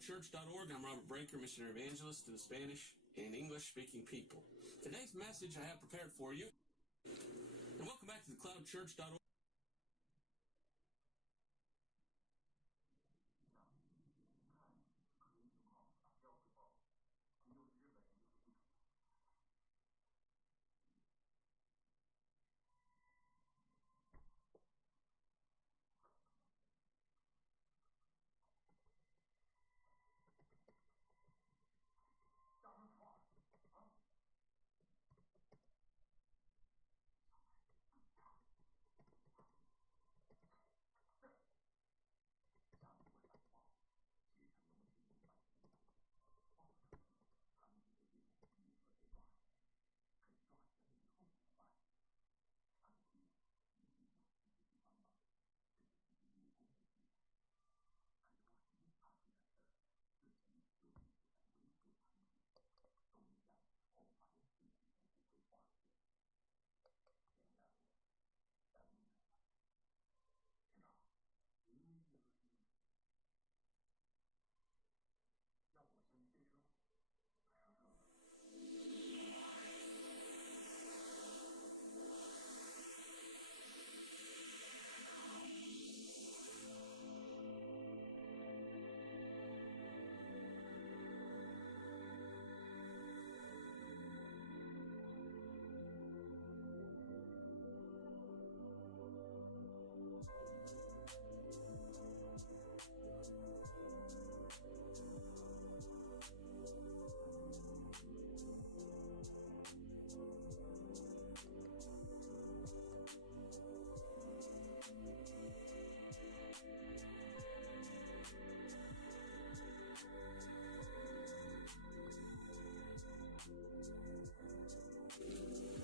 cloudchurch.org. I'm Robert Breaker, missionary evangelist to the Spanish and English-speaking people. Today's message I have prepared for you. And welcome back to the cloudchurch.org.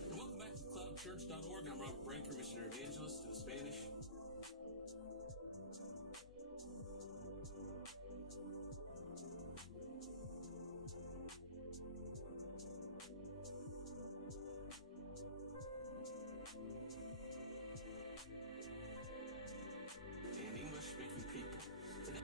And welcome back to the cloudchurch.org. I'm Robert Breaker, missionary evangelist to the Spanish and English-speaking people. Today,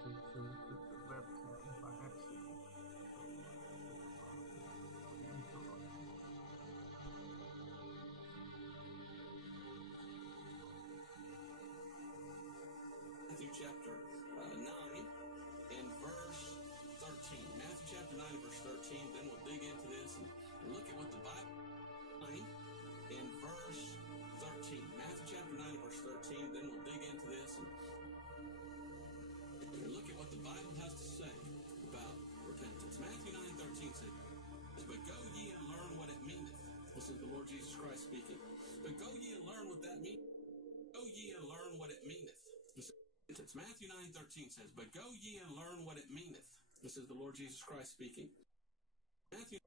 Matthew chapter 9 and verse 13. Matthew chapter 9 and verse 13. Then we'll dig into this and look at what the Bible 9 and verse 13. Matthew chapter 9 and verse 13. Then we'll dig into this and look at what the Bible has to say about repentance. Matthew 9:13 says, "But go ye and learn what it meaneth." This is the Lord Jesus Christ speaking. "But go ye and learn what that meaneth. Go ye and learn what it meaneth." It's Matthew 9:13 says, "But go ye and learn what it meaneth." This is the Lord Jesus Christ speaking. Matthew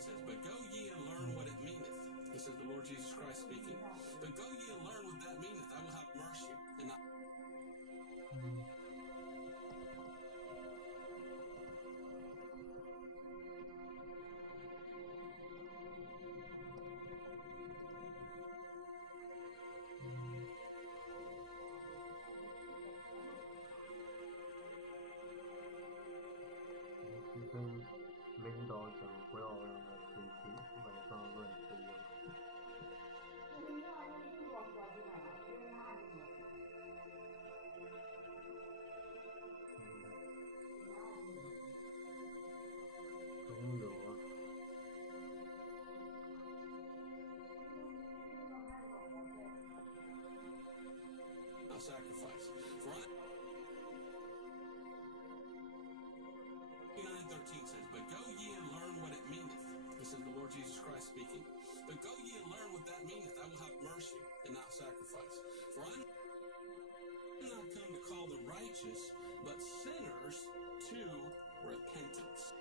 says, "But go ye and learn what it meaneth." This is the Lord Jesus Christ speaking. "But go ye and learn what that meaneth. I will have mercy and not." Sacrifice. For 9:13 says, "But go ye and learn what it meaneth." This is the Lord Jesus Christ speaking. "But go ye and learn what that meaneth. I will have mercy and not sacrifice. For I'm not come to call the righteous, but sinners to repentance."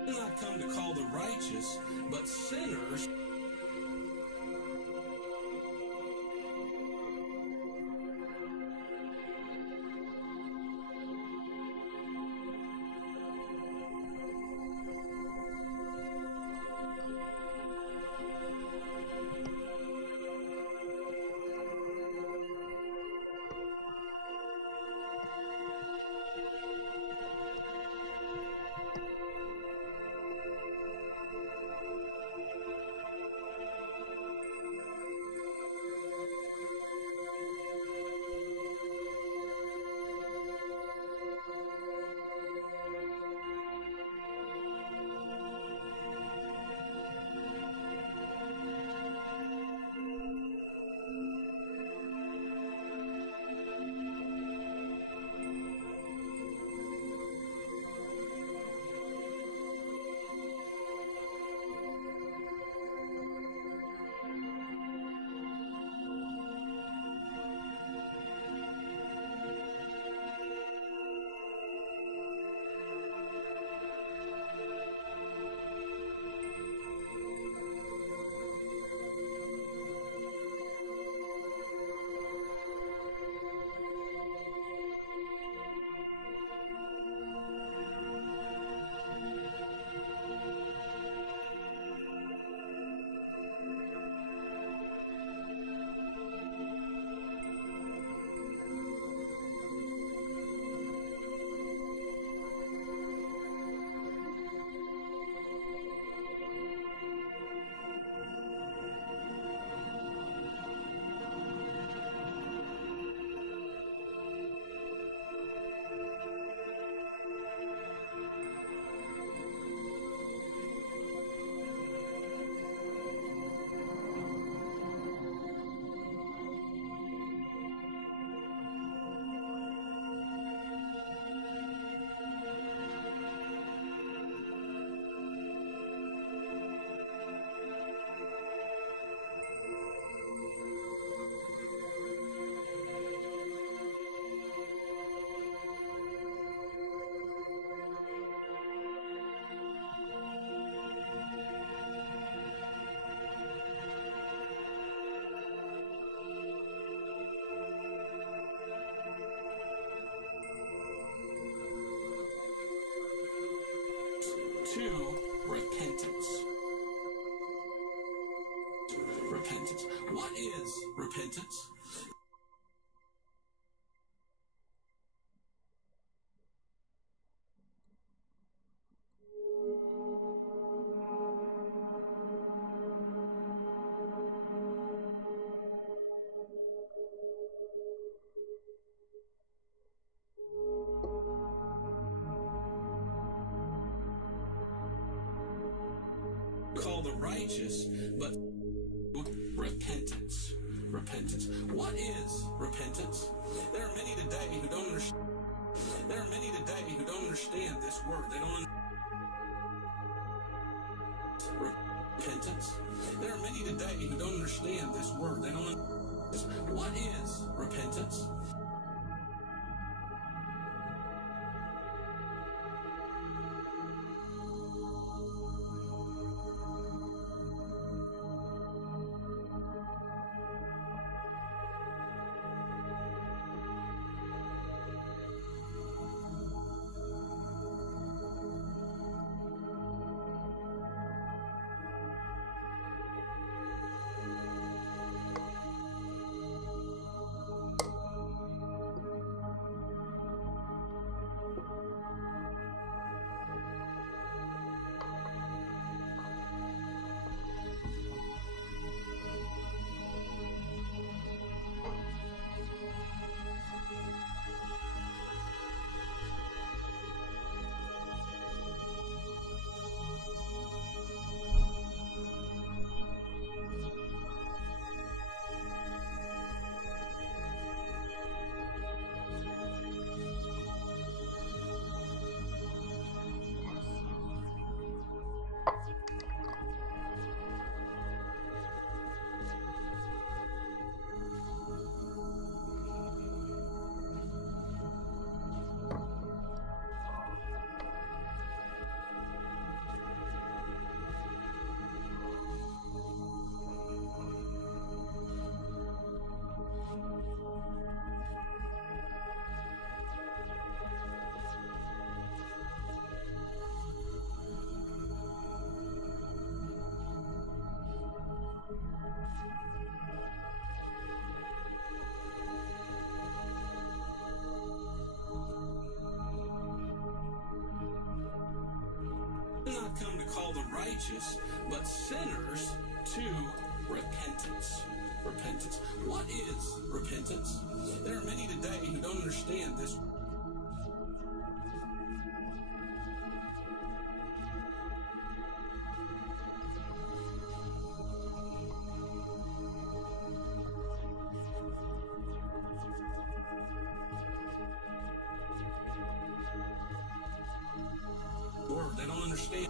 I'm not come to call the righteous, but sinners. to repentance. Repentance. What is repentance? Call the righteous, but repentance. Repentance. What is repentance? There are many today who don't understand. There are many today who don't understand this word. They don't repentance. There are many today who don't understand this word. They don't. What is repentance? Not come to call the righteous, but sinners to repentance. Repentance. What is repentance? There are many today who don't understand this. Word. They don't understand.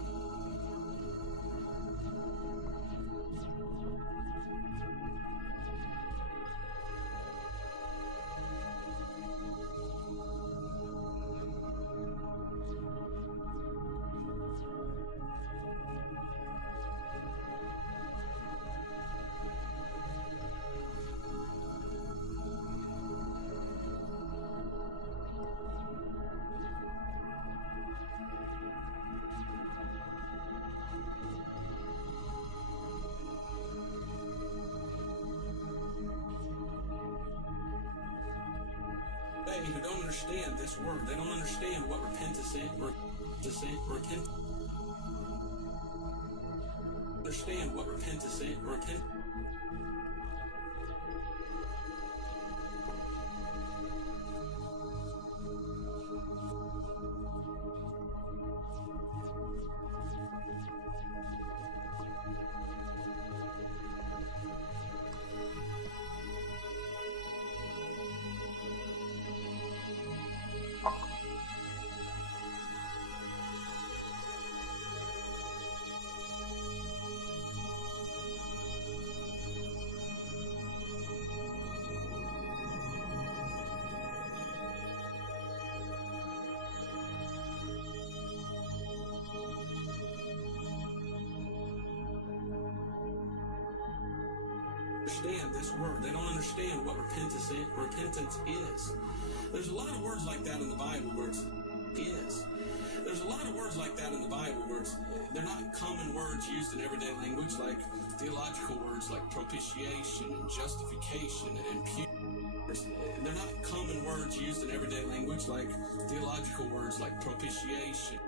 Who don't understand this word. They don't understand what repentance is. Repent. Understand what repentance is. Repent. Understand this word. They don't understand what repentance is. There's a lot of words like that in the Bible where it's is. There's a lot of words like that in the Bible where they're not common words used in everyday language, like theological words like propitiation and justification and imputation. They're not common words used in everyday language, like theological words like propitiation.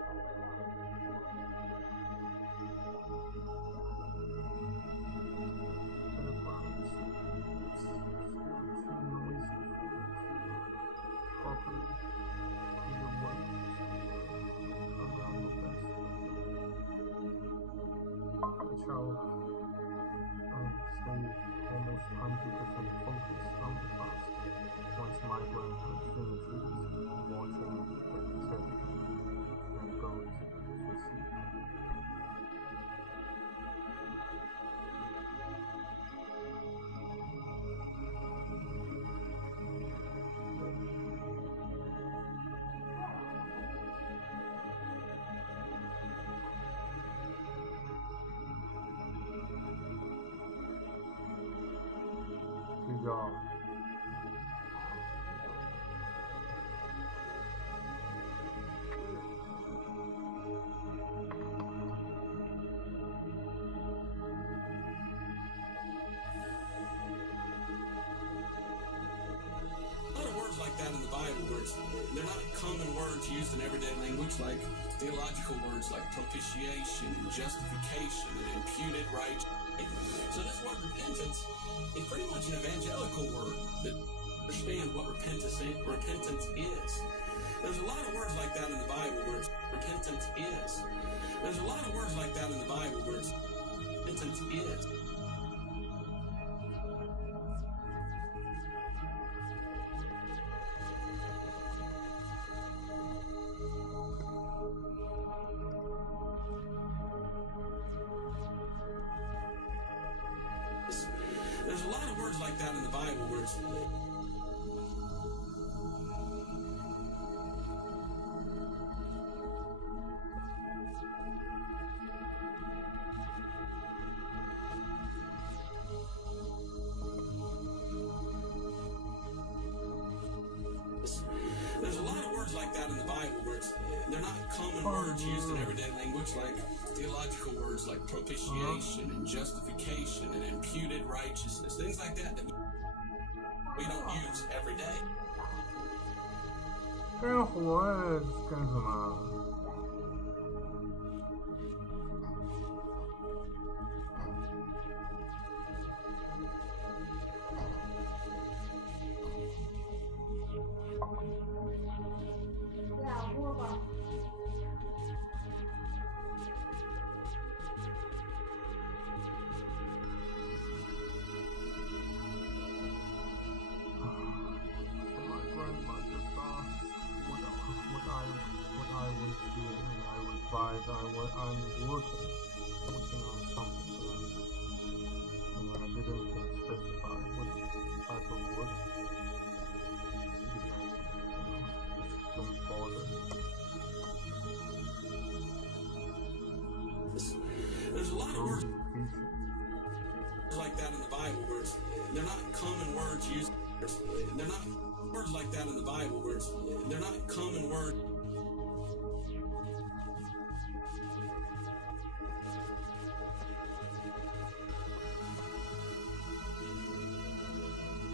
Almost 100% focused on the past. Once my brain finishes watching the telly and goes to sleep. Good job. Like that in the Bible where they're not common words used in everyday language, like theological words like propitiation and justification and imputed righteousness. So this word repentance is pretty much an evangelical word that understand what repentance is. There's a lot of words like that in the Bible where repentance is. There's a lot of words like that in the Bible where repentance is. There's a lot of words like that in the Bible where There's a lot of words like that in the Bible where they're not common words used in everyday language, like theological words like propitiation and justification and imputed righteousness, things like that that we don't use every day. 干活干什么？I'm working on something, and I didn't specify what type of work. Just don't bother. There's a lot of words like that in the Bible where they're not common words used. They're not words like that in the Bible where they're not common words.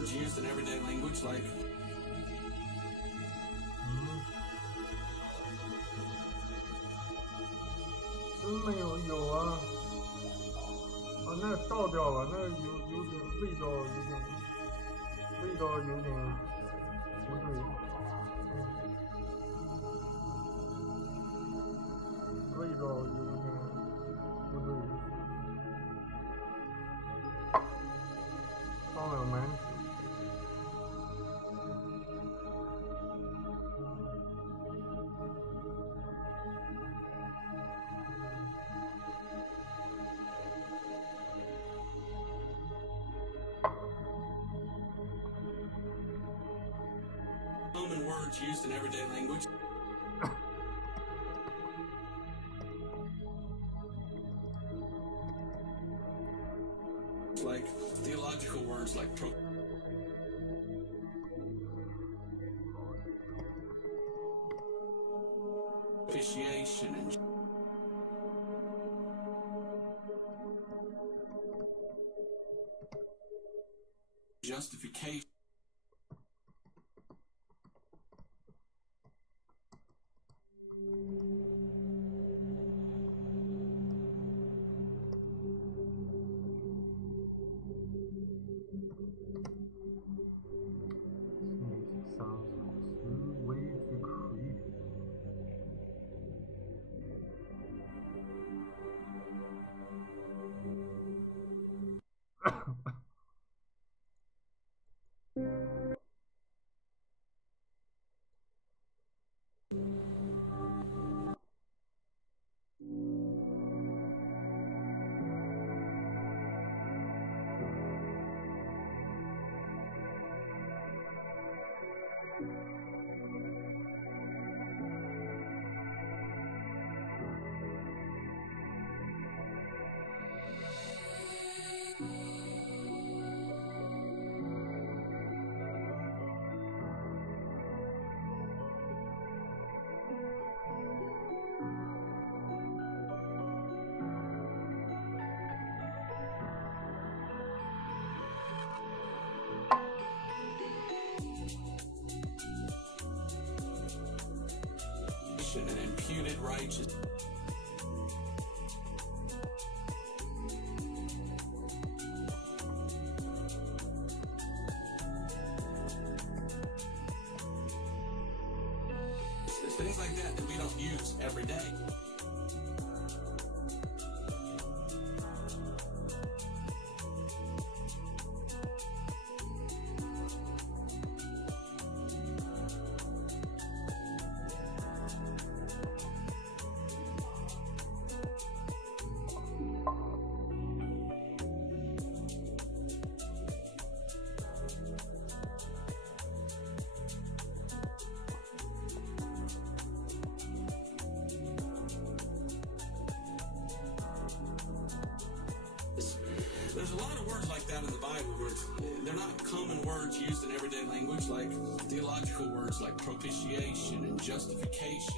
Used in everyday language, like 真没有啊，那个倒掉了，那个有点味道，有点不对，味道有点不对，放了蛮久。Common words used in everyday language. Like theological words like propitiation propitiation and justification. This music sounds too way too creepy. And imputed righteousness. Things like that that we don't use every day. There's a lot of words like that in the Bible where they're not common words used in everyday language, like theological words like propitiation and justification.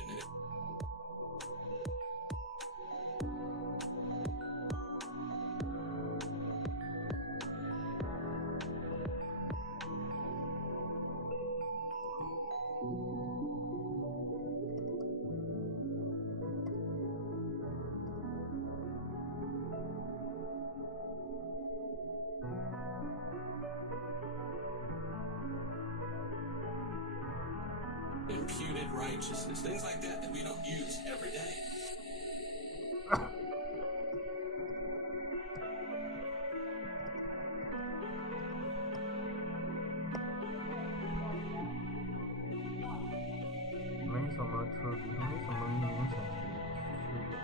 Imputed righteousness, things like that that we don't use every day.没什么特别，没什么明显的区别。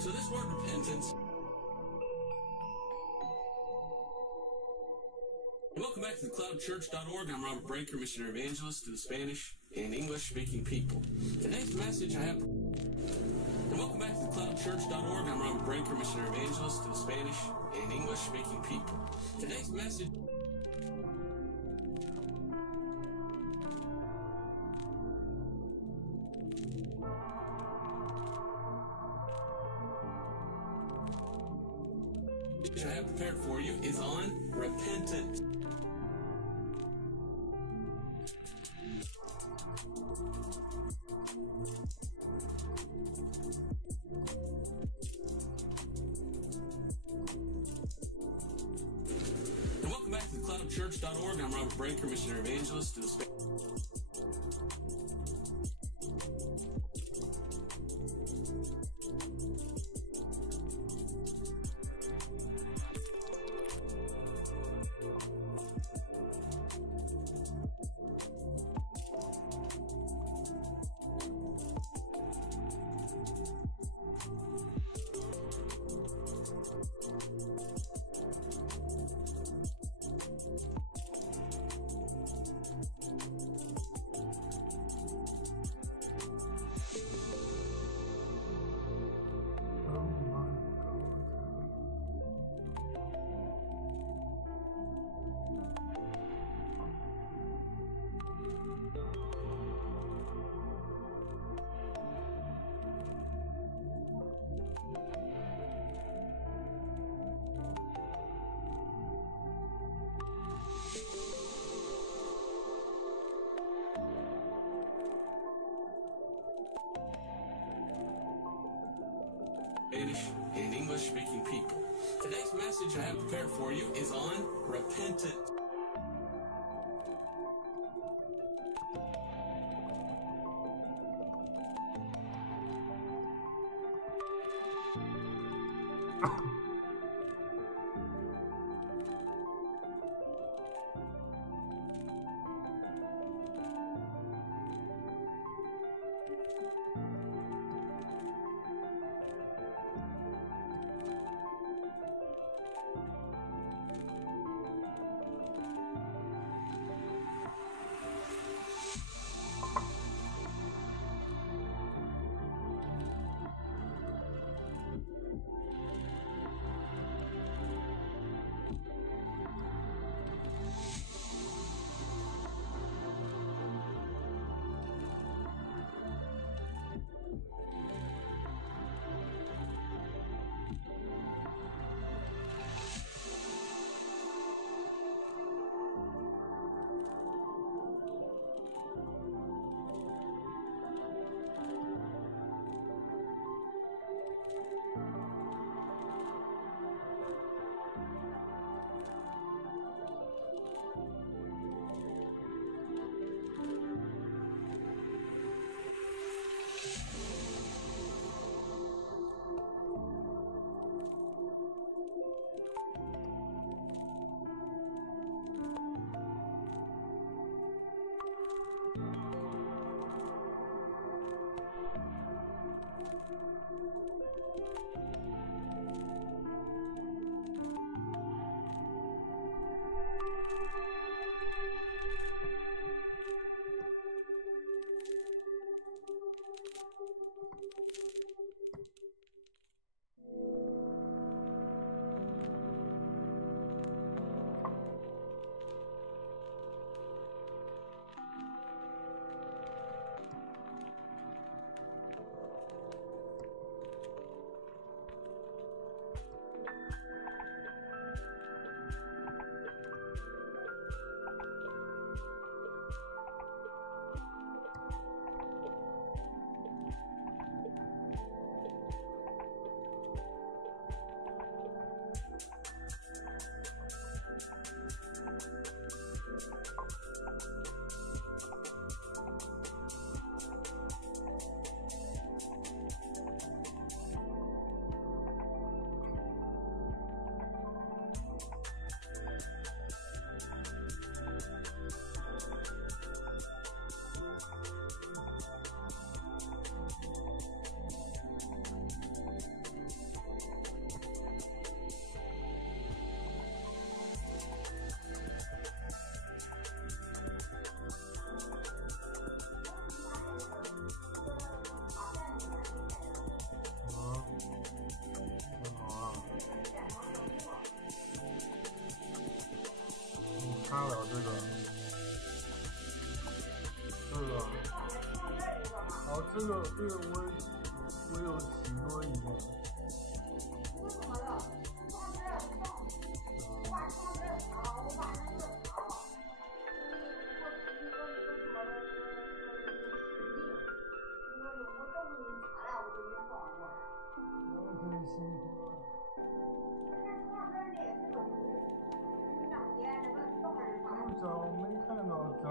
So this word repentance. Welcome back to thecloudchurch.org. I'm Robert Breaker, missionary evangelist to the Spanish and English-speaking people. Today's message I have... And welcome back to thecloudchurch.org. I'm Robert Breaker, missionary evangelist to the Spanish and English-speaking people. Today's message... I have prepared for you is on repentance. And welcome back to thecloudofchurch.org. I'm Robert Brinker, missionary evangelist to the space. Spanish and English-speaking people. Today's message I have prepared for you is on repentance.看了这个，哦，这个我有许多以前。澳洲没看澳洲。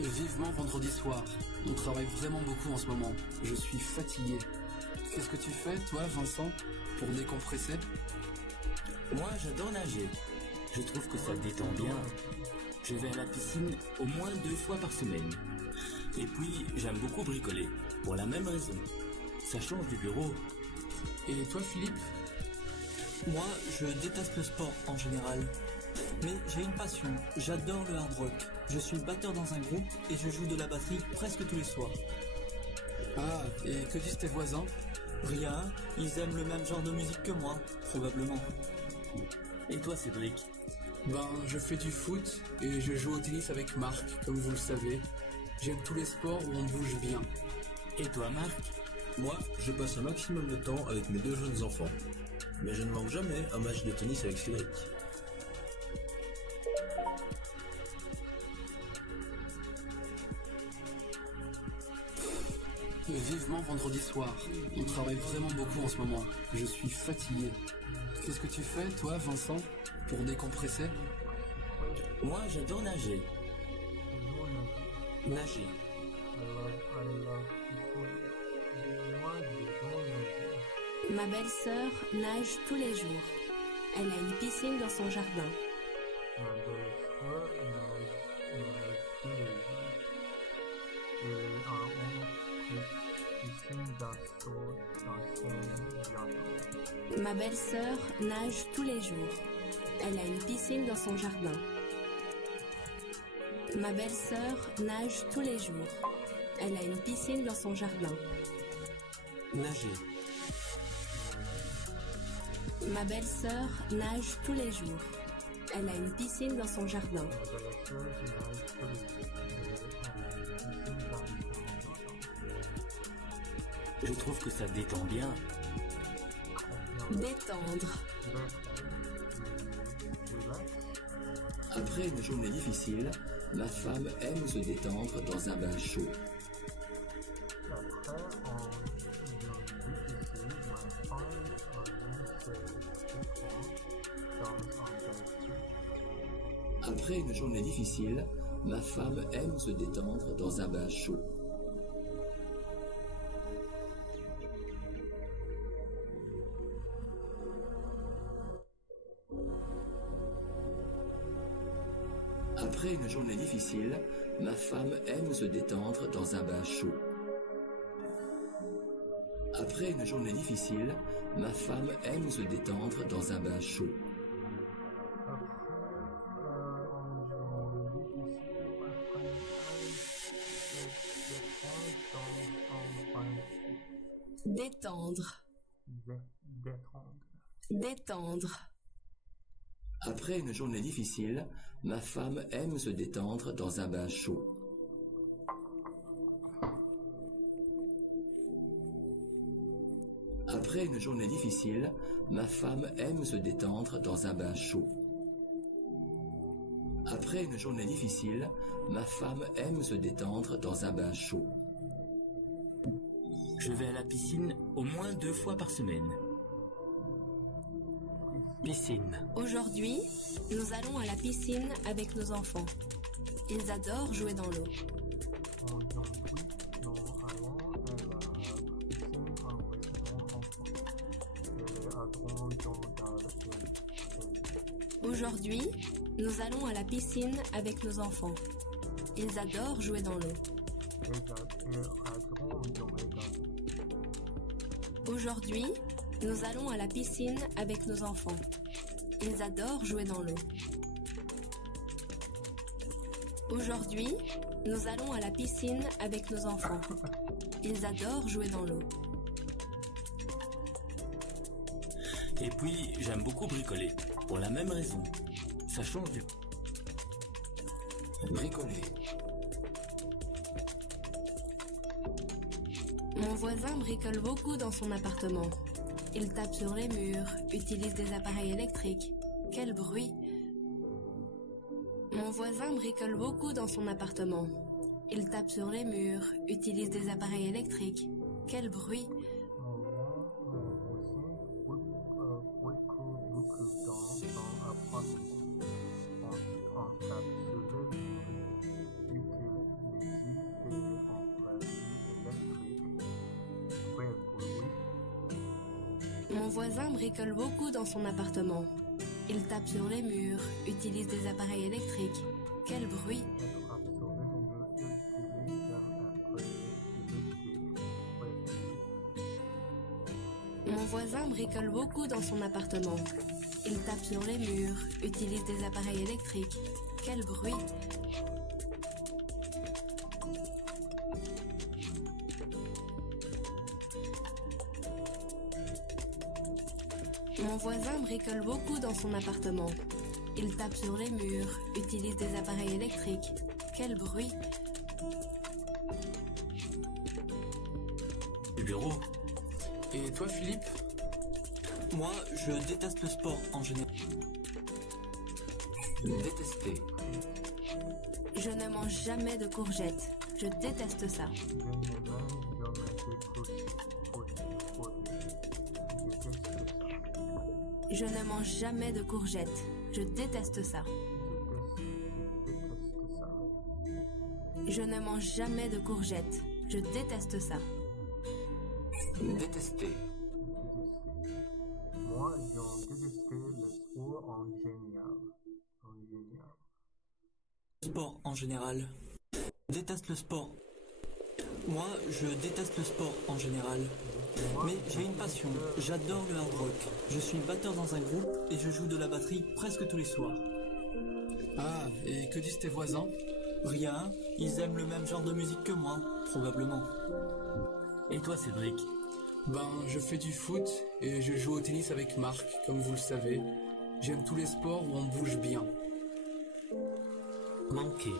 Vivement vendredi soir. On travaille vraiment beaucoup en ce moment. Je suis fatigué. Qu'est-ce que tu fais, toi, Vincent, pour décompresser? Moi, j'adore nager. Je trouve que ça détend bien. Je vais à la piscine au moins 2 fois par semaine. Et puis, j'aime beaucoup bricoler. Pour la même raison. Ça change du bureau. Et toi, Philippe? Moi, je déteste le sport en général. Mais j'ai une passion. J'adore le hard rock. Je suis batteur dans un groupe et je joue de la batterie presque tous les soirs. Ah, et que disent tes voisins? Rien, ils aiment le même genre de musique que moi, probablement. Et toi, Cédric? Ben, je fais du foot et je joue au tennis avec Marc, comme vous le savez. J'aime tous les sports où on bouge bien. Et toi, Marc? Moi, je passe un maximum de temps avec mes 2 jeunes enfants. Mais je ne manque jamais un match de tennis avec Cédric. Vivement vendredi soir. On travaille vraiment beaucoup en ce moment. Je suis fatigué. Qu'est-ce que tu fais, toi, Vincent, pour décompresser? Moi, j'adore nager. Nager. Ma belle-sœur nage tous les jours. Elle a une piscine dans son jardin. Ma belle-sœur nage tous les jours. Elle a une piscine dans son jardin. Ma belle-sœur nage tous les jours. Elle a une piscine dans son jardin. Nager. Ma belle-sœur nage tous les jours. Elle a une piscine dans son jardin. Je trouve que ça détend bien. Détendre. Après une journée difficile, ma femme aime se détendre dans un bain chaud. Après une journée difficile, ma femme aime se détendre dans un bain chaud. Après une journée difficile, ma femme aime se détendre dans un bain chaud. Après une journée difficile, ma femme aime se détendre dans un bain chaud. Détendre. Détendre. Après une journée difficile, ma femme aime se détendre dans un bain chaud. Après une journée difficile, ma femme aime se détendre dans un bain chaud. Après une journée difficile, ma femme aime se détendre dans un bain chaud. Je vais à la piscine au moins 2 fois par semaine. Piscine. Aujourd'hui, nous allons à la piscine avec nos enfants. Ils adorent jouer dans l'eau. Aujourd'hui, nous allons à la piscine avec nos enfants. Ils adorent jouer dans l'eau. Aujourd'hui, nous allons à la piscine avec nos enfants. Ils adorent jouer dans l'eau. Aujourd'hui, nous allons à la piscine avec nos enfants. Ils adorent jouer dans l'eau. Et puis, j'aime beaucoup bricoler, pour la même raison. Ça change du... Bricoler. Mon voisin bricole beaucoup dans son appartement. Il tape sur les murs, utilise des appareils électriques. Quel bruit! Mon voisin bricole beaucoup dans son appartement. Il tape sur les murs, utilise des appareils électriques. Quel bruit! Mon voisin bricole beaucoup dans son appartement. Il tape sur les murs, utilise des appareils électriques. Quel bruit! Mon voisin bricole beaucoup dans son appartement. Il tape sur les murs, utilise des appareils électriques. Quel bruit! Mon voisin bricole beaucoup dans son appartement. Il tape sur les murs, utilise des appareils électriques. Quel bruit! Du bureau. Et toi, Philippe? Moi, je déteste le sport en général. Détester. Je ne mange jamais de courgettes. Je déteste ça. Je ne mange jamais de courgettes. Je déteste ça. Je ne mange jamais de courgettes. Je déteste ça. Détester. Moi, j'ai détesté le sport en général. Sport en général. Je déteste le sport. Moi, je déteste le sport en général. Mais j'ai une passion, j'adore le hard rock. Je suis batteur dans un groupe et je joue de la batterie presque tous les soirs. Ah, et que disent tes voisins? Rien, ils aiment le même genre de musique que moi, probablement. Et toi, Cédric? Je fais du foot et je joue au tennis avec Marc, comme vous le savez. J'aime tous les sports où on bouge bien. Manqué.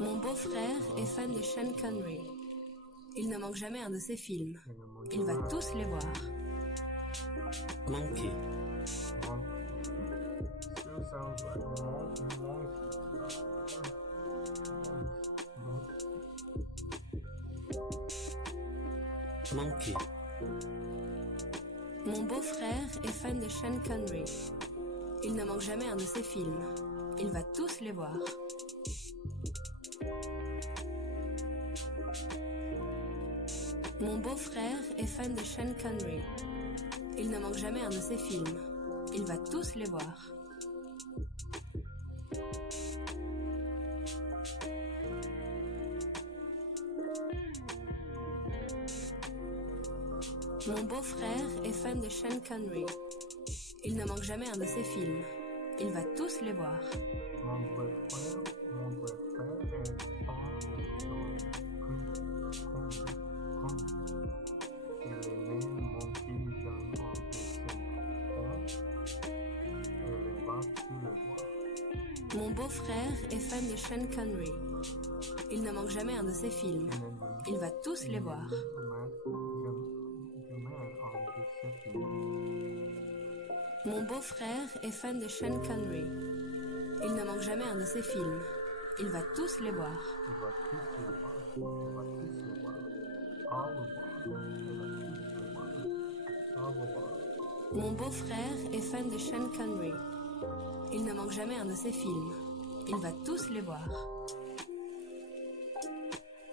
Mon beau-frère est fan de Sean Connery. Il ne manque jamais un de ses films. Il va tous les voir. Manqué. Still sounds like Manqué. Mon beau-frère est fan de Sean Connery. Il ne manque jamais un de ses films. Il va tous les voir. Mon beau-frère est fan de Sean Connery. Il ne manque jamais un de ses films. Il va tous les voir. Mon beau-frère est fan de Sean Connery. Il ne manque jamais un de ses films. Il va tous les voir. Mon beau-frère est fan de Il est né monkey dans un de ses frères. Et il va tous les voir. Mon beau-frère est fan de Sean Connery. Il ne manque jamais un de ses films. Il va tous les voir. Mon beau-frère est fan de Sean Connery. Il ne manque jamais un de ses films. Il va tous les voir. Mon beau-frère est fan de Sean Connery. Il ne manque jamais un de ses films. Il va tous les voir.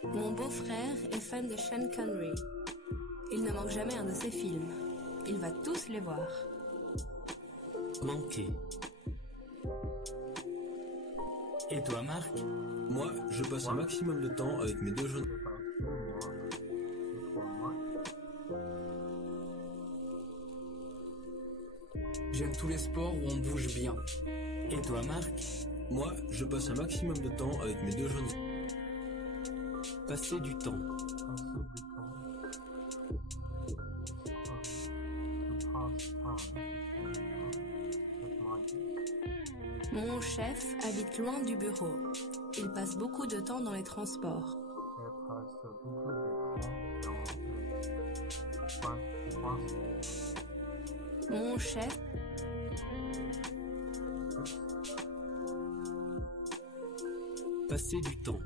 Mon beau-frère est fan de Sean Connery. Il ne manque jamais un de ses films. Il va tous les voir. Manqué. Et toi, Marc? Moi, je passe un maximum de temps avec mes deux jeunes... J'aime tous les sports où on bouge bien. Et toi, Marc? Moi, je passe un maximum de temps avec mes deux jeunes... Passer du temps. Mon chef habite loin du bureau. Il passe beaucoup de temps dans les transports. Mon chef Passer du temps.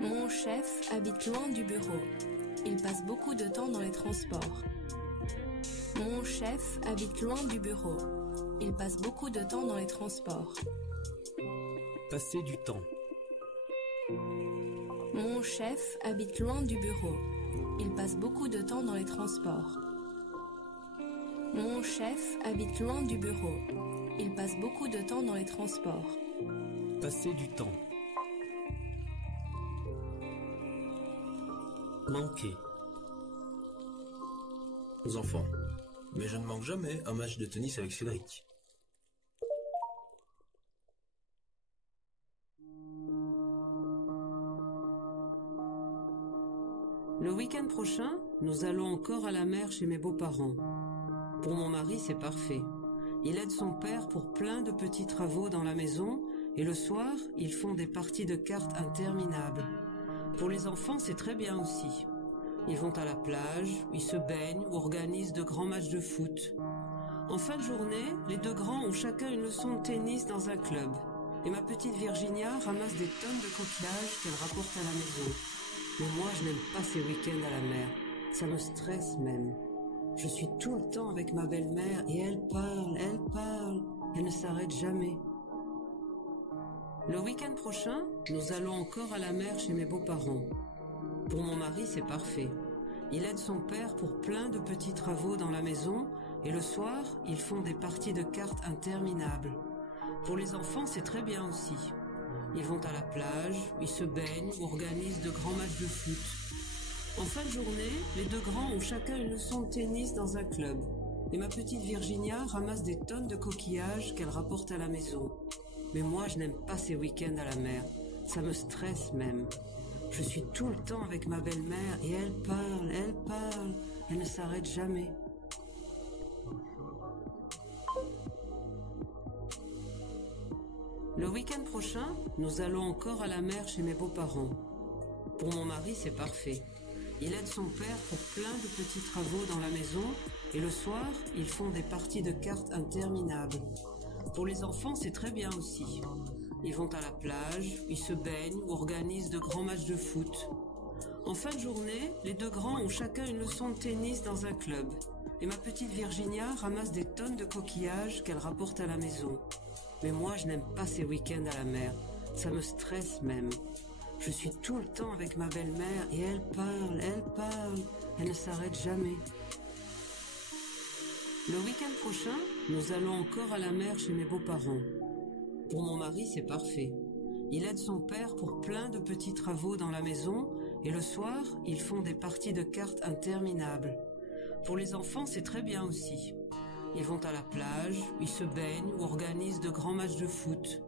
Mon chef habite loin du bureau. Il passe beaucoup de temps dans les transports. Mon chef habite loin du bureau. Il passe beaucoup de temps dans les transports. Passer du temps. Mon chef habite loin du bureau. Il passe beaucoup de temps dans les transports. Mon chef habite loin du bureau. Il passe beaucoup de temps dans les transports. Passer du temps. Manquer. Aux enfants. Mais je ne manque jamais un match de tennis avec Cédric. Le week-end prochain, nous allons encore à la mer chez mes beaux-parents. Pour mon mari, c'est parfait. Il aide son père pour plein de petits travaux dans la maison et le soir, ils font des parties de cartes interminables. Pour les enfants, c'est très bien aussi. Ils vont à la plage, ils se baignent ou organisent de grands matchs de foot. En fin de journée, les deux grands ont chacun une leçon de tennis dans un club. Et ma petite Virginia ramasse des tonnes de coquillages qu'elle rapporte à la maison. Mais moi, je n'aime pas ces week-ends à la mer. Ça me stresse même. Je suis tout le temps avec ma belle-mère et elle parle. Elle ne s'arrête jamais. Le week-end prochain, nous allons encore à la mer chez mes beaux-parents. Pour mon mari, c'est parfait. Il aide son père pour plein de petits travaux dans la maison et le soir, ils font des parties de cartes interminables. Pour les enfants, c'est très bien aussi. Ils vont à la plage, ils se baignent ou organisent de grands matchs de foot. En fin de journée, les deux grands ont chacun une leçon de tennis dans un club. Et ma petite Virginia ramasse des tonnes de coquillages qu'elle rapporte à la maison. Mais moi, je n'aime pas ces week-ends à la mer. Ça me stresse même. Je suis tout le temps avec ma belle-mère et elle parle, elle ne s'arrête jamais. Le week-end prochain, nous allons encore à la mer chez mes beaux-parents. Pour mon mari, c'est parfait. Il aide son père pour plein de petits travaux dans la maison et le soir, ils font des parties de cartes interminables. Pour les enfants, c'est très bien aussi. Ils vont à la plage, ils se baignent ou organisent de grands matchs de foot. En fin de journée, les deux grands ont chacun une leçon de tennis dans un club. Et ma petite Virginia ramasse des tonnes de coquillages qu'elle rapporte à la maison. Mais moi, je n'aime pas ces week-ends à la mer. Ça me stresse même. Je suis tout le temps avec ma belle-mère et elle parle, elle ne s'arrête jamais. Le week-end prochain, nous allons encore à la mer chez mes beaux-parents. Pour mon mari, c'est parfait. Il aide son père pour plein de petits travaux dans la maison et le soir, ils font des parties de cartes interminables. Pour les enfants, c'est très bien aussi. Ils vont à la plage, ils se baignent ou organisent de grands matchs de foot.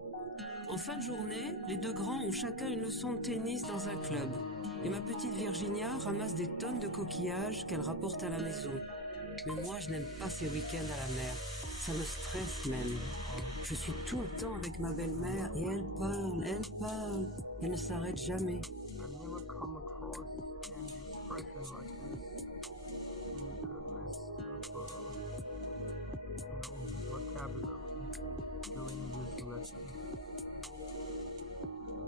En fin de journée, les deux grands ont chacun une leçon de tennis dans un club. Et ma petite Virginia ramasse des tonnes de coquillages qu'elle rapporte à la maison. Mais moi, je n'aime pas ces week-ends à la mer. Ça me stresse même. Je suis tout le temps avec ma belle-mère et elle parle, elle ne s'arrête jamais.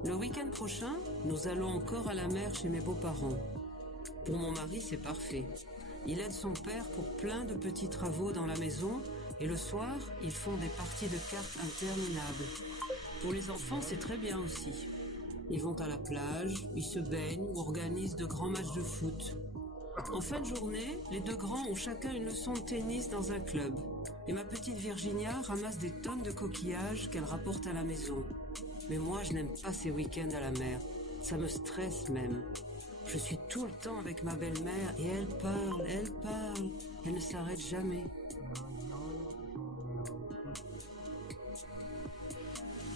Le week-end prochain, nous allons encore à la mer chez mes beaux-parents. Pour mon mari, c'est parfait. Il aide son père pour plein de petits travaux dans la maison et le soir, ils font des parties de cartes interminables. Pour les enfants, c'est très bien aussi. Ils vont à la plage, ils se baignent ou organisent de grands matchs de foot. En fin de journée, les deux grands ont chacun une leçon de tennis dans un club. Et ma petite Virginia ramasse des tonnes de coquillages qu'elle rapporte à la maison. Mais moi, je n'aime pas ces week-ends à la mer. Ça me stresse même. Je suis tout le temps avec ma belle-mère et elle parle, elle ne s'arrête jamais.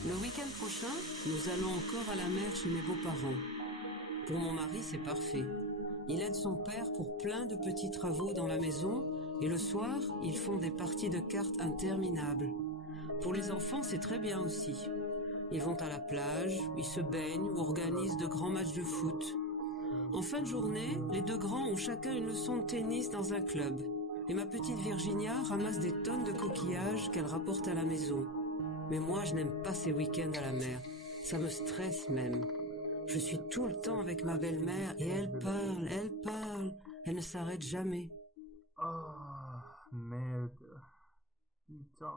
Le week-end prochain, nous allons encore à la mer chez mes beaux-parents. Pour mon mari, c'est parfait. Il aide son père pour plein de petits travaux dans la maison et le soir, ils font des parties de cartes interminables. Pour les enfants, c'est très bien aussi. Ils vont à la plage, ils se baignent ou organisent de grands matchs de foot. En fin de journée, les deux grands ont chacun une leçon de tennis dans un club. Et ma petite Virginia ramasse des tonnes de coquillages qu'elle rapporte à la maison. Mais moi, je n'aime pas ces week-ends à la mer. Ça me stresse même. Je suis tout le temps avec ma belle-mère et elle parle, elle ne s'arrête jamais. Ah, merde. Putain.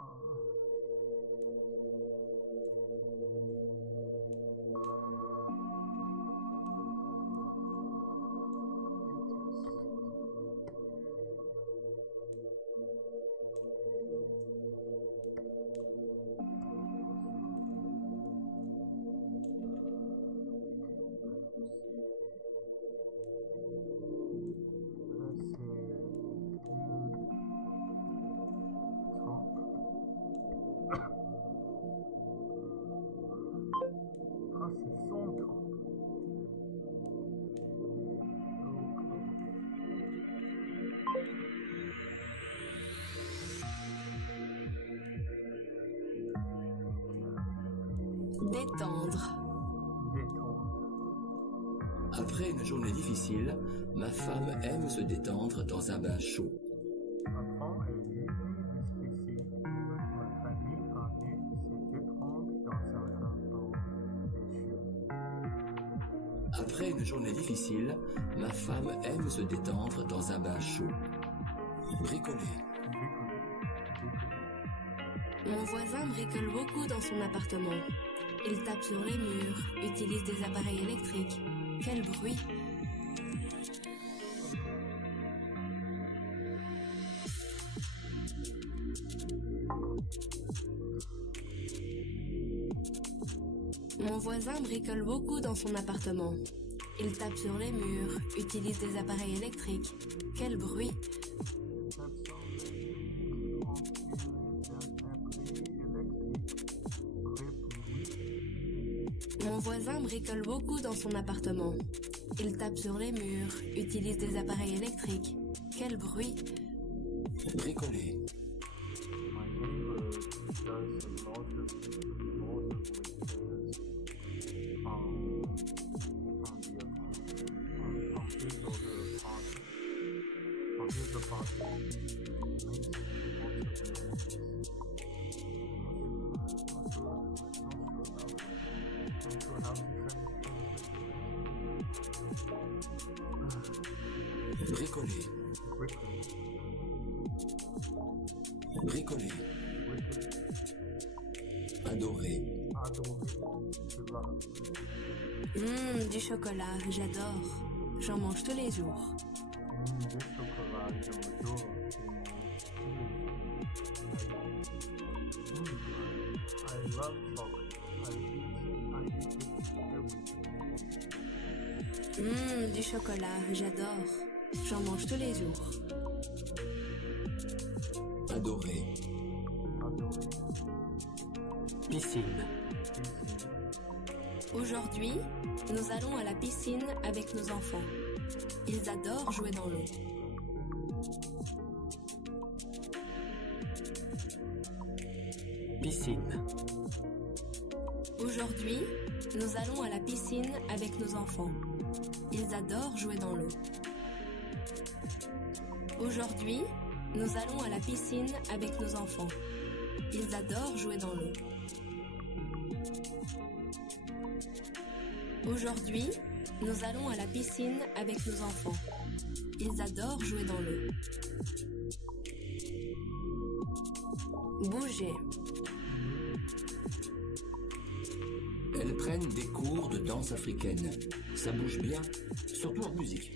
Détendre. Après une journée difficile, ma femme aime se détendre dans un bain chaud. Apprends et lis jusqu'ici. Ma famille aime se détendre dans un bain chaud. Après une journée difficile, ma femme aime se détendre dans un bain chaud. Bricoler. Mon voisin bricole beaucoup dans son appartement. Il tape sur les murs, utilise des appareils électriques. Quel bruit! Mon voisin bricole beaucoup dans son appartement. Il tape sur les murs, utilise des appareils électriques. Quel bruit! Mon voisin bricole beaucoup dans son appartement. Il tape sur les murs, utilise des appareils électriques. Quel bruit! Bricoler. My neighbor does a lot of repairs on his apartment. He makes lots of noise. Bricoler. Bricoler. Adorer. Du chocolat, j'adore. J'en mange tous les jours. I love chocolate. I eat it every day. Du chocolat, j'adore. J'en mange tous les jours. Adorer. Piscine. Aujourd'hui, nous allons à la piscine avec nos enfants. Ils adorent jouer dans l'eau. Piscine. Aujourd'hui, nous allons à la piscine avec nos enfants. Ils adorent jouer dans l'eau. Aujourd'hui, nous allons à la piscine avec nos enfants. Ils adorent jouer dans l'eau. Aujourd'hui, nous allons à la piscine avec nos enfants. Ils adorent jouer dans l'eau. Bouger. Elles prennent des cours de danse africaine. Ça bouge bien, surtout en musique.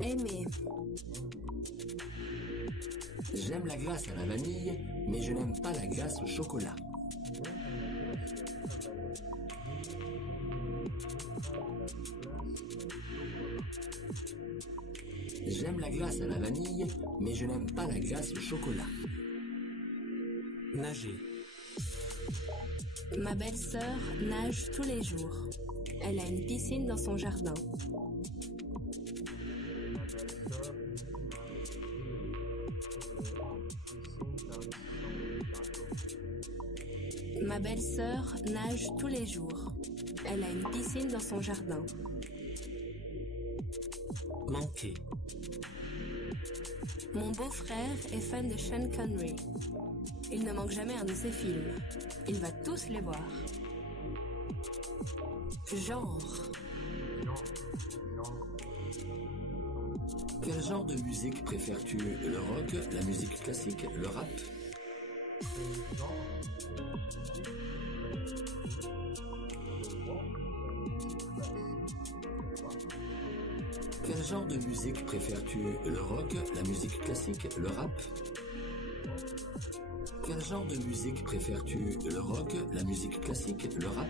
Aimer. J'aime la glace à la vanille, mais je n'aime pas la glace au chocolat. J'aime la glace à la vanille, mais je n'aime pas la glace au chocolat. Nager. Ma belle-sœur nage tous les jours. Elle a une piscine dans son jardin. Ma belle-sœur nage tous les jours. Elle a une piscine dans son jardin. Manquer. Mon beau-frère est fan de Sean Connery. Il ne manque jamais un de ses films. Il va tous les voir. Genre. Quel genre de musique préfères-tu? Le rock, la musique classique, le rap? Quel genre de musique préfères-tu? Le rock, la musique classique, le rap? Quel genre de musique préfères-tu? Le rock, la musique classique, le rap?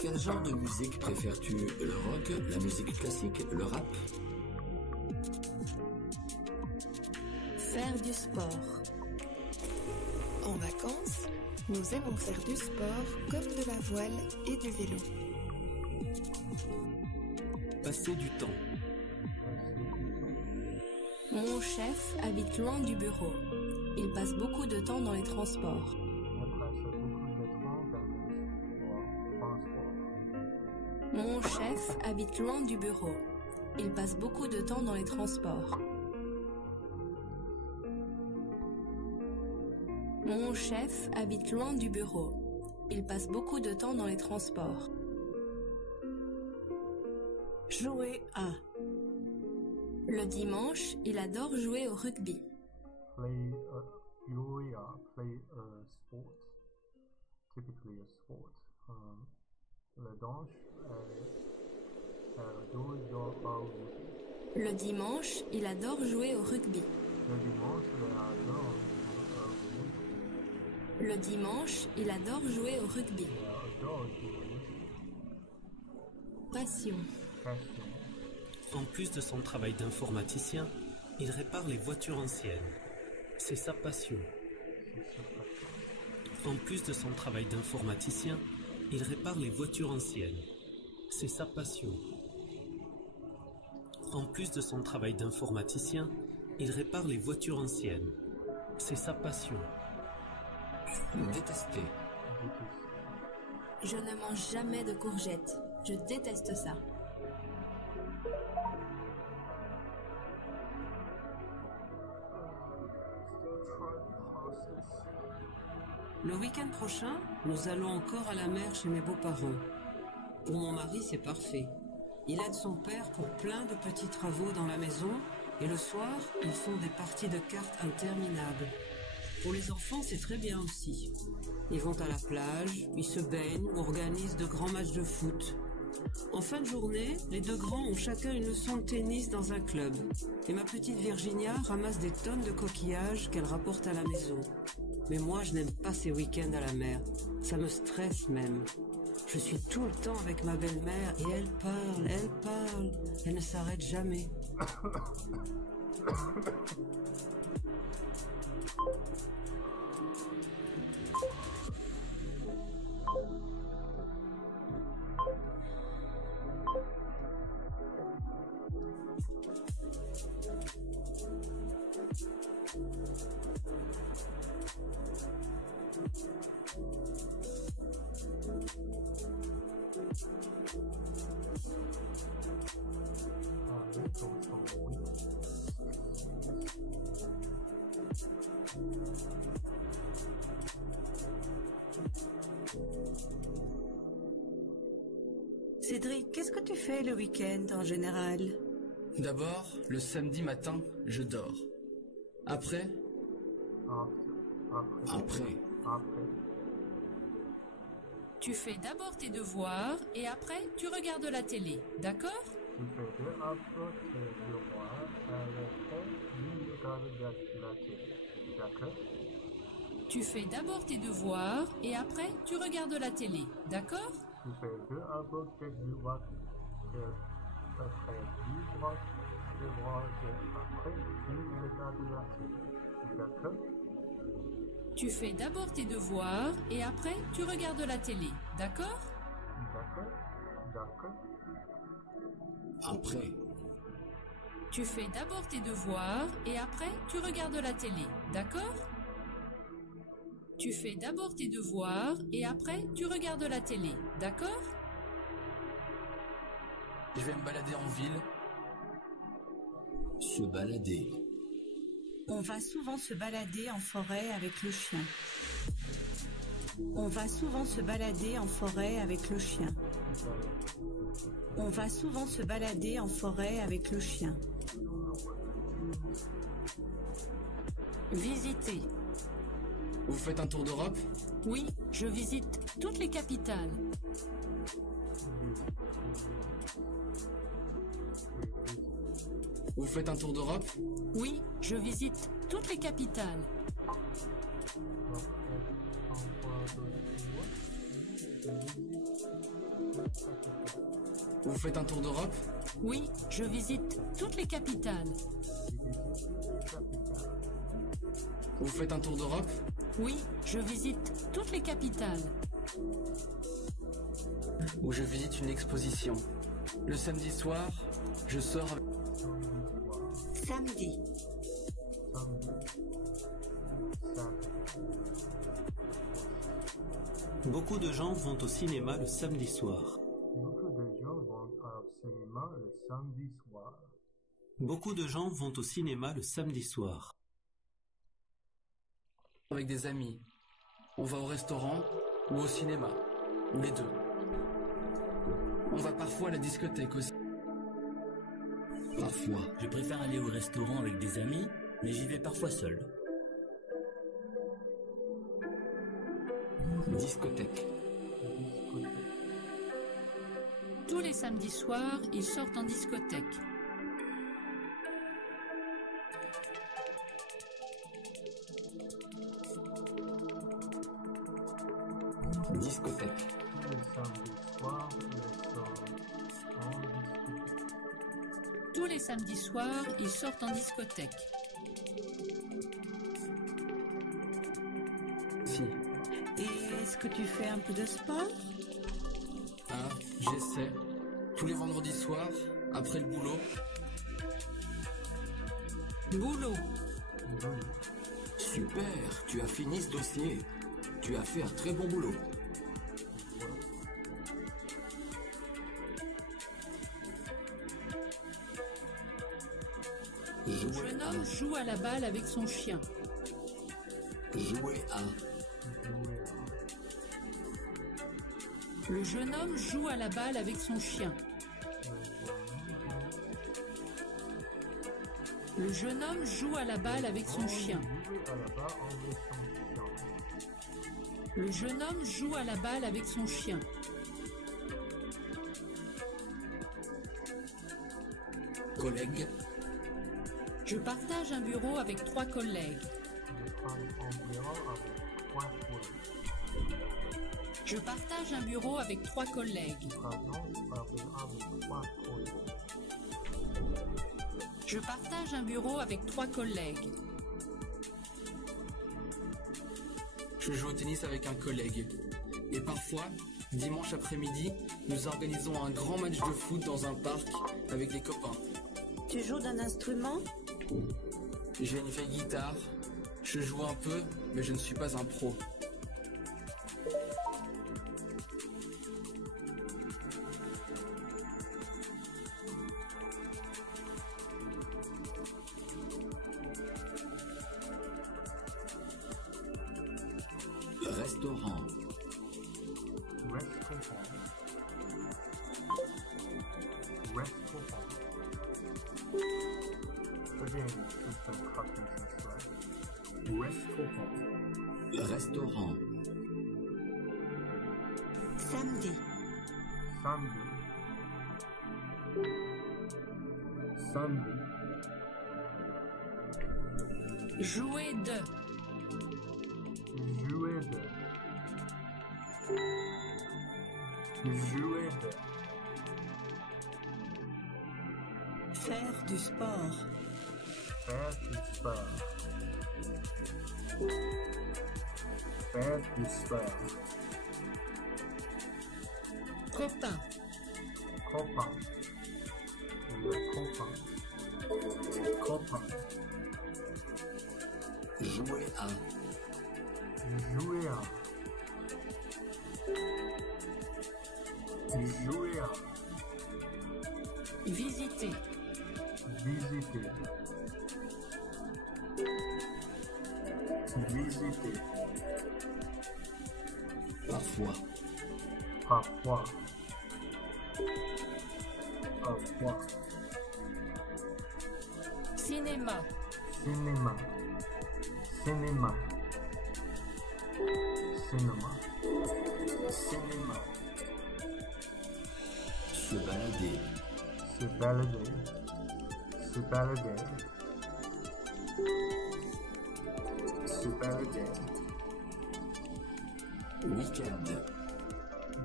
Quel genre de musique préfères-tu? Le rock, la musique classique, le rap? Faire du sport. En vacances, nous aimons faire du sport comme de la voile et du vélo. Passer du temps. Mon chef habite loin du bureau. Il passe beaucoup de temps dans les transports. Mon chef habite loin du bureau. Il passe beaucoup de temps dans les transports. Mon chef habite loin du bureau. Il passe beaucoup de temps dans les transports. Jouer à. Le dimanche, il adore jouer au rugby. Play a sport. Typically a sport. Le dimanche, il adore jouer au rugby. Le dimanche, il adore jouer au rugby. Passion. En plus de son travail d'informaticien, il répare les voitures anciennes. C'est sa passion. En plus de son travail d'informaticien, il répare les voitures anciennes. C'est sa passion. En plus de son travail d'informaticien, il répare les voitures anciennes. C'est sa passion. Détester. Je ne mange jamais de courgettes. Je déteste ça. Le week-end prochain, nous allons encore à la mer chez mes beaux-parents. Pour mon mari, c'est parfait. Il aide son père pour plein de petits travaux dans la maison et le soir, ils font des parties de cartes interminables. Pour les enfants, c'est très bien aussi. Ils vont à la plage, ils se baignent ou organisent de grands matchs de foot. En fin de journée, les deux grands ont chacun une leçon de tennis dans un club. Et ma petite Virginia ramasse des tonnes de coquillages qu'elle rapporte à la maison. Mais moi, je n'aime pas ces week-ends à la mer. Ça me stresse même. Je suis tout le temps avec ma belle-mère et elle parle. Elle ne s'arrête jamais. Cédric, qu'est-ce que tu fais le week-end en général? D'abord, le samedi matin, je dors. Après, Tu fais d'abord tes devoirs et après tu regardes la télé, d'accord? Tu fais d'abord tes devoirs et après tu regardes la télé, d'accord? Tu fais d'abord tes devoirs et après tu regardes la télé, d'accord? Après. Tu fais d'abord tes devoirs et après tu regardes la télé, d'accord? Tu fais d'abord tes devoirs et après tu regardes la télé, d'accord? je vais me balader en ville. Se balader. On va souvent se balader en forêt avec le chien. On va souvent se balader en forêt avec le chien. On va souvent se balader en forêt avec le chien. Visiter. Vous faites un tour d'Europe? Oui, je visite toutes les capitales. Vous faites un tour d'Europe? Oui, je visite toutes les capitales. Vous faites un tour d'Europe? Oui, je visite toutes les capitales. Vous faites un tour d'Europe? Oui, je visite toutes les capitales. Ou je visite une exposition. Le samedi soir, je sors avec... Samedi. Beaucoup de gens vont au cinéma le samedi soir. Beaucoup de gens vont au cinéma le samedi soir. Avec des amis. On va au restaurant ou au cinéma. Ou les deux. On va parfois à la discothèque aussi. Parfois. Je préfère aller au restaurant avec des amis, mais j'y vais parfois seul. Discothèque. Tous les samedis soirs, ils sortent en discothèque. Discothèque. Tous Tous les samedis soirs, ils sortent en discothèque. Si. Et est-ce que tu fais un peu de sport? Ah, j'essaie. Tous les vendredis soirs, après le boulot. Boulot. Super, tu as fini ce dossier. Tu as fait un très bon boulot. Le jeune homme joue à la balle avec son chien. Jouer à. Le jeune homme joue à la balle avec son chien. Le jeune homme joue à la balle avec son chien. Le jeune homme joue à la balle avec son chien. Collègue. Je partage un bureau avec 3 collègues. Je partage un bureau avec 3 collègues. Je partage un bureau avec 3 collègues. Je joue au tennis avec un collègue. Et parfois, dimanche après-midi, nous organisons un grand match de foot dans un parc avec les copains. Tu joues d'un instrument? J'ai une vieille guitare. Je joue un peu, mais je ne suis pas un pro. Restaurant. Restaurant. Samedi. Jouer de. Faire du sport. Copain. Jouer à. Visiter. Parfois. Cinéma. Se balader.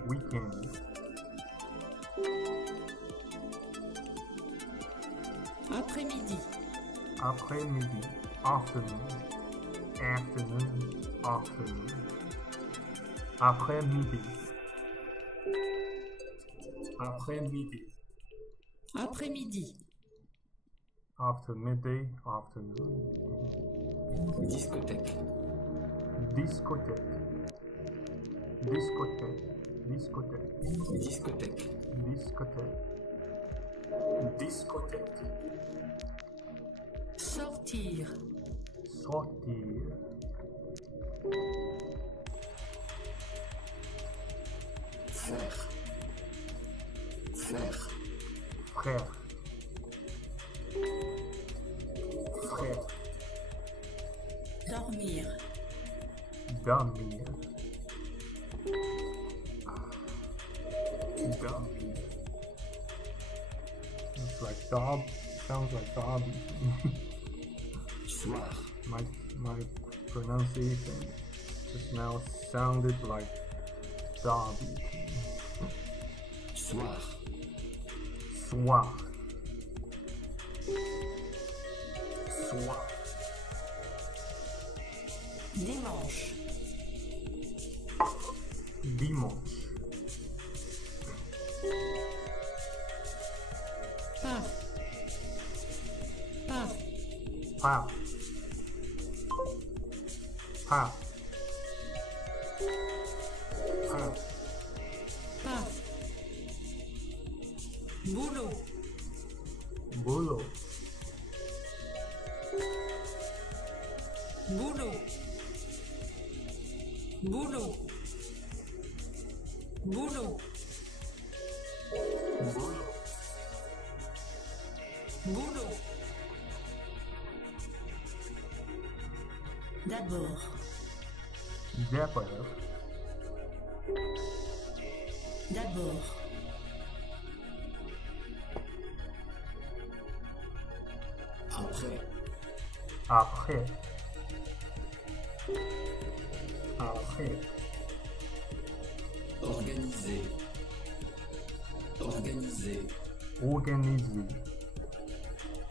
Week-end. Après-midi. Afternoon. Après-midi. After midday, afternoon. Discothèque. Discothèque. Sortir. Frère. Dormir. It's like Dob. Sounds like Dobby. Soir. My pronunciation just now sounded like Dobby. Soir. Soir. Dimanche. Dimanche. Pas. Pas. Pas. Pas. Pas. Pas. Boulot. Boulot. Boulot. Boulot. Boulot. Boulot. D'abord. D'abord. D'abord. Après. Après. Après. Organiser. Organiser. Organiser.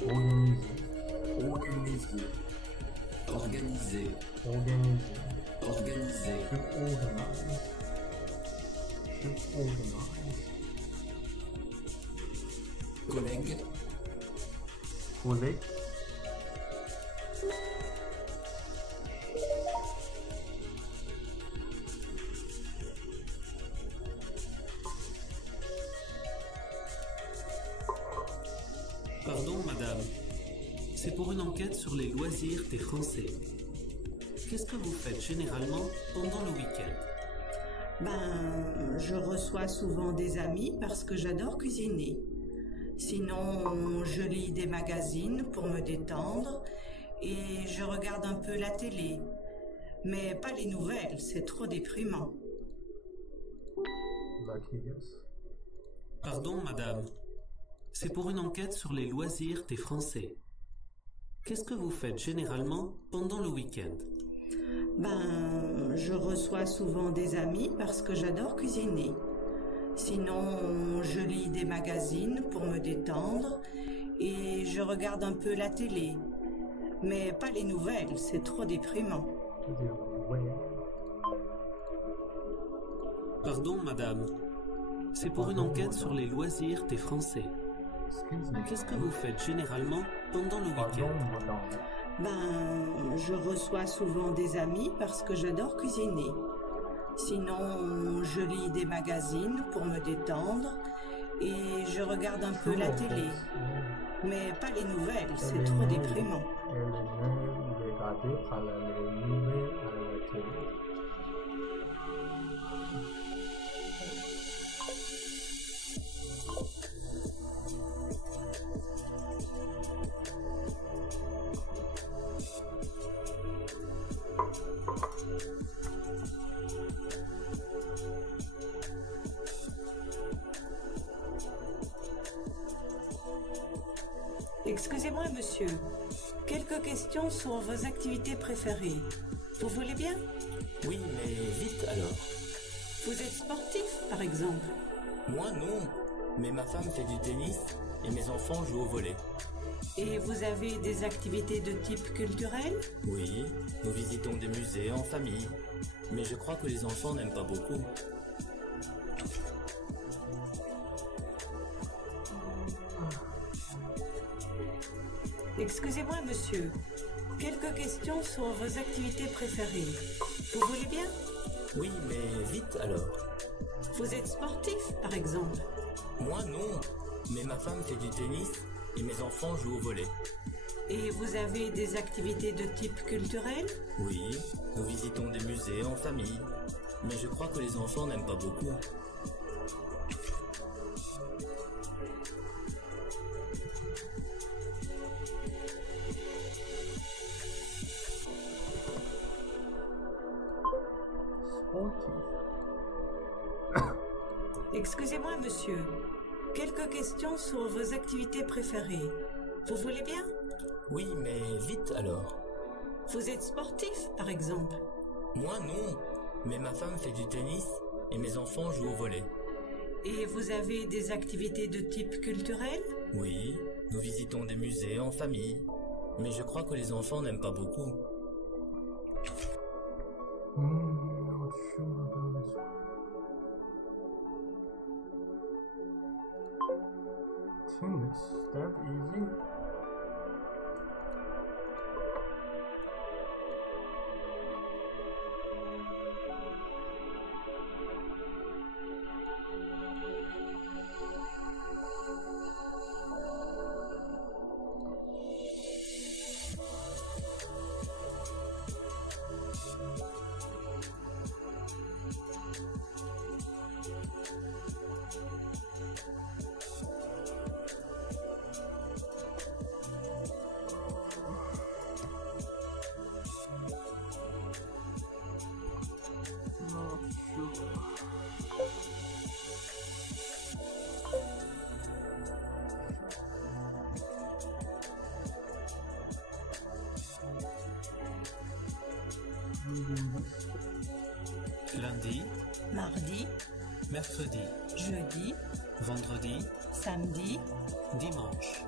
Organiser. Organiser. Organiser. Organiser. Organiser. To organize. To organize. Collègue. Collègue. Pardon, madame. C'est pour une enquête sur les loisirs des Français. Qu'est-ce que vous faites généralement pendant le week-end? Je reçois souvent des amis parce que j'adore cuisiner. Sinon, je lis des magazines pour me détendre et je regarde un peu la télé. Mais pas les nouvelles, c'est trop déprimant. Pardon, madame. C'est pour une enquête sur les loisirs des Français. Qu'est-ce que vous faites généralement pendant le week-end? Je reçois souvent des amis parce que j'adore cuisiner. Sinon, je lis des magazines pour me détendre et je regarde un peu la télé. Mais pas les nouvelles, c'est trop déprimant. Pardon, madame. C'est pour une enquête sur les loisirs des Français. Qu'est-ce que vous faites généralement pendant le week-end? Je reçois souvent des amis parce que j'adore cuisiner. Sinon, je lis des magazines pour me détendre et je regarde un peu la télé. Mais pas les nouvelles, c'est trop déprimant. Excusez-moi, monsieur. Quelques questions sur vos activités préférées. Vous voulez bien? Oui, mais vite alors. Vous êtes sportif, par exemple? Moi, non. Mais ma femme fait du tennis et mes enfants jouent au volley. Et vous avez des activités de type culturel? Oui, nous visitons des musées en famille. Mais je crois que les enfants n'aiment pas beaucoup. Excusez-moi, monsieur. Quelques questions sur vos activités préférées. Vous voulez bien? Oui, mais vite alors. Vous êtes sportif, par exemple? Moi, non. Mais ma femme fait du tennis et mes enfants jouent au volley. Et vous avez des activités de type culturel? Oui, nous visitons des musées en famille. Mais je crois que les enfants n'aiment pas beaucoup. Excusez-moi, monsieur. Quelques questions sur vos activités préférées. Vous voulez bien? Oui, mais vite alors. Vous êtes sportif, par exemple? Moi, non. Mais ma femme fait du tennis et mes enfants jouent au volley. Et vous avez des activités de type culturel? Oui, Nous visitons des musées en famille. Mais je crois que les enfants n'aiment pas beaucoup. Not sure about this one. Tennis, that easy? Lundi, mardi, mercredi, jeudi, vendredi, samedi, dimanche.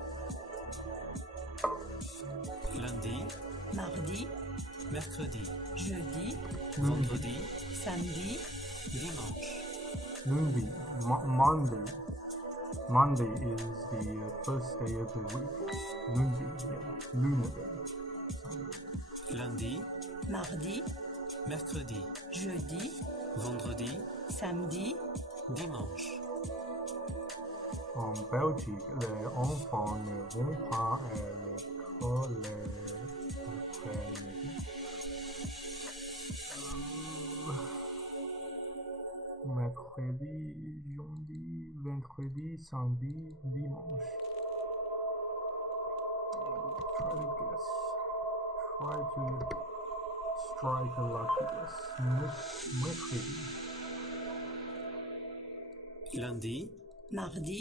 Lundi, mardi, mercredi, jeudi, vendredi, samedi, dimanche. Lundi, Monday. Monday is the first day of the week. Lundi, yeah, lunar day. Lundi, mardi, mercredi, jeudi, vendredi, samedi, dimanche. En Belgique, les enfants ne vont pas à l'école l'après-midi. Mercredi, jeudi, vendredi, samedi, dimanche. Try to guess. Try to strike a lucky guess. Mercredi. Lundi, mardi,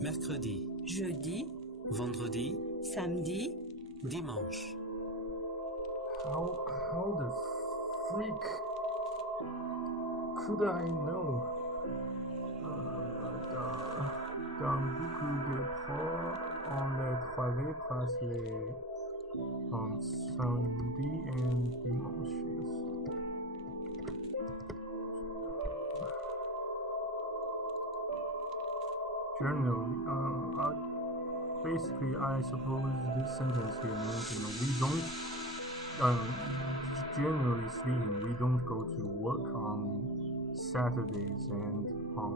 mercredi, jeudi, vendredi, samedi, dimanche. How the freak could I know? Dans beaucoup de pros, on les travaille presque les samedi et dimanche. Generally, basically, I suppose this sentence here means, we don't, generally speaking, we don't go to work on Saturdays and on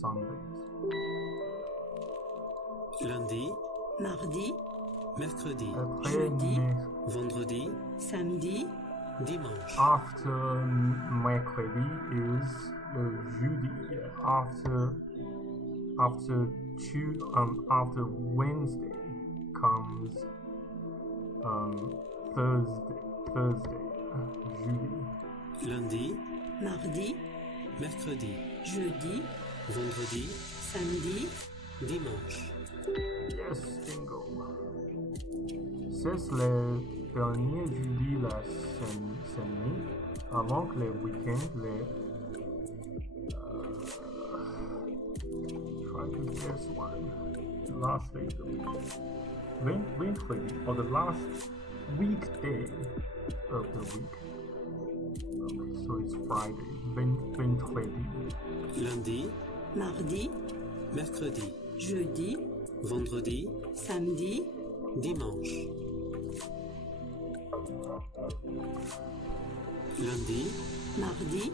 Sundays. Lundi, mardi, mercredi, jeudi, vendredi, samedi, dimanche. After mercredi is jeudi. After Wednesday comes Thursday, jeudi. Lundi, mardi, mercredi, jeudi, vendredi, samedi, dimanche. Yes, bingo. C'est le dernier jeudi la semaine, avant les week-ends, try to guess one. The last day of the week. Wednesday, or the last weekday of the week. Okay, so it's Friday. Vendredi. Lundi, mardi, mercredi, jeudi, vendredi, samedi, dimanche. Lundi, mardi,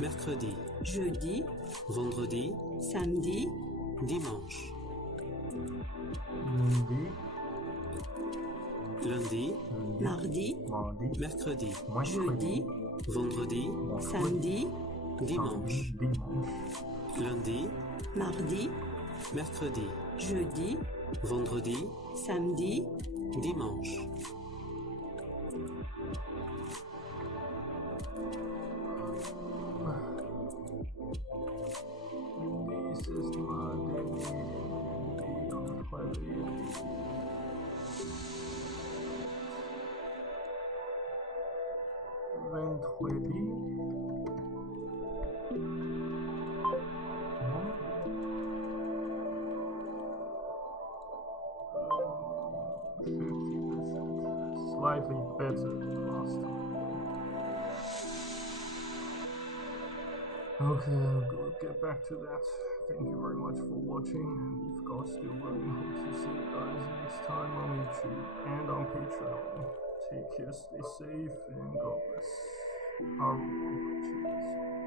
mercredi, jeudi, vendredi, samedi, dimanche. Lundi, Lundi, mardi, mercredi, jeudi, vendredi, samedi, dimanche. Lundi, mardi, mercredi, jeudi, vendredi, samedi, dimanche. This is my day. Vendredi. slightly better than last time. Okay, I'll get back to that. Thank you very much for watching, and if God's still willing, hope to see you guys next time on YouTube and on Patreon. Take care, stay safe, and God bless. Cheers.